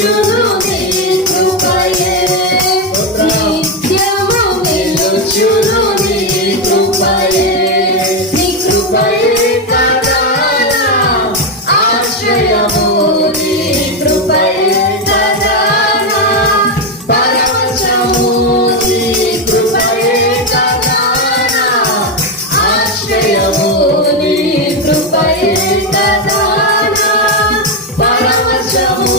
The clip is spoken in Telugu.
నిలుచును నీ కృపయే నిత్యము నిలుచును నీ కృపయే నీ కృపయే కదా నా ఆశ్రయము నీ కృపయే కదా నా పరవశము నీ కృపయే కదా నా ఆశ్రయము నీ కృపయే కదా నా పరవశము